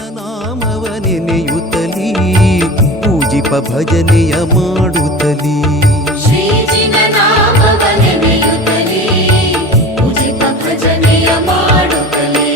ನಾಮವ ನೆನೆಯುತ್ತಲೀ ಪೂಜಿಪ ಭಜನೆಯ ಮಾಡುತ್ತಲೀ ಶ್ರೀಜಿನ ನಾಮವ ನೆನೆಯುತ್ತಲೀ ಪೂಜಿಪ ಭಜನೆಯ ಮಾಡುತ್ತಲೀ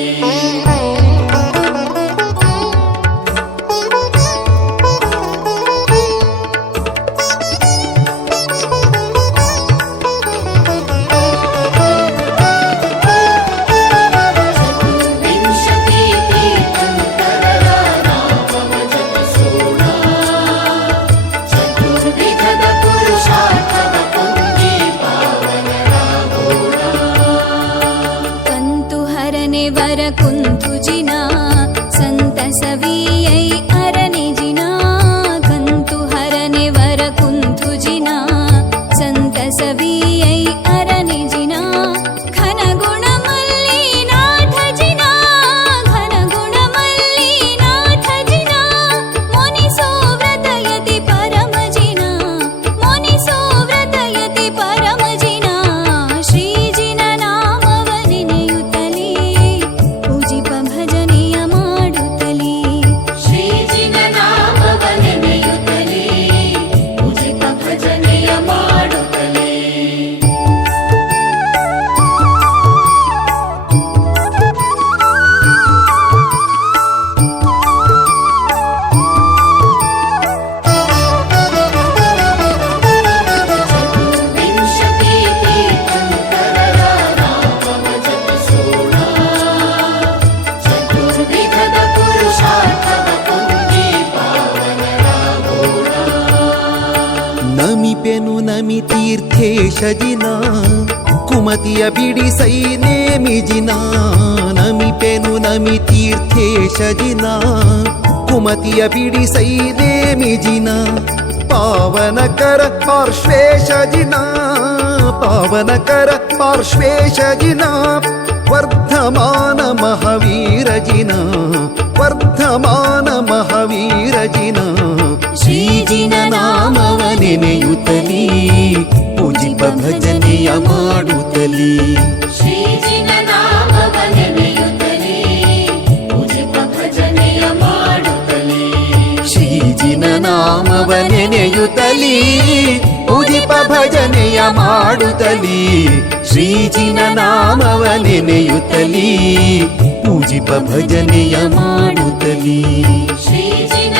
वर कुंतुजिना संत सवियै अरनिजिना कंतु हरने वर कुंतुजिना संत सवियै अरनिजिना घन गुण मल्लीनाथ जिना घन गुण मल्लीनाथ जिना मुनि सोव्रतयति परम जिना मुनि सोव्रतयति परम जिना श्री जिना नामव ನೆನೆಯುತ್ತಲೀ ಪೂಜಿಪ ಭಜನೆಯ ಮಾಡುತ್ತಲೀ ಶ್ರೀಜಿನ ನಾಮವ ನೆನೆಯುತ್ತಲೀ ಪೂಜಿಪ ಭಜನೆಯ ಮಾಡುತ್ತಲೀ ಚತುರ್ವಿಂಶತಿ ತೀರ್ಥಂಕರರ ನಾಮವ ಜಪಿಸೋಣ ಚತುರ್ವಿಧದ ಪುರುಷಾರ್ಥವ ಪುಂಜಿ ಪಾವನರಾಗೋಣ ನಮಿಪೆನು ನಮಿ ತೀರ್ಥೇಶ ಜಿನ ಕುಮತಿಯ ಬಿಡಿಸೈ ನೇಮಿ ಜಿನ ನಮಿಪೆನು ನಮಿ ತೀರ್ಥೇಶ ಜಿನ ಕುಮತಿಯ ಬಿಡಿಸೈ ನೇಮಿ ಜಿನ ಪಾವನಕರ ಪಾರ್ಶ್ವೇಶ ಜಿನ ಪಾವನಕರ ಪಾರ್ಶ್ವೇಶ ಜಿನ ವರ್ಧಮಾನ ಮಹಾವೀರ ಜಿನ ವರ್ಧಮಾನ ಮಹಾವೀರ ಜಿನ ಶ್ರೀಜಿನ ನಾಮವ ನೆನೆಯುತ್ತಲೀ ಪೂಜಿಪ ಭಜನೆಯ ಮಾಡುತ್ತಲೀ ಶ್ರೀಜಿನ ನಾಮವ ನೆನೆಯುತ್ತಲೀ ಪೂಜಿಪ ಭಜನೆಯ ಮಾಡುತ್ತಲೀ ಶ್ರೀಜಿನ ನಾಮವ ನೆನೆಯುತ್ತಲೀ ಪೂಜಿಪ ಭಜನೆಯ ಮಾಡುತ್ತಲೀ ಶ್ರೀಜಿನ ನಾಮವ ನೆನೆಯುತ್ತಲೀ ಪೂಜಿಪ ಭಜನೆಯ ಮಾಡುತ್ತಲೀ ಶ್ರೀಜಿನ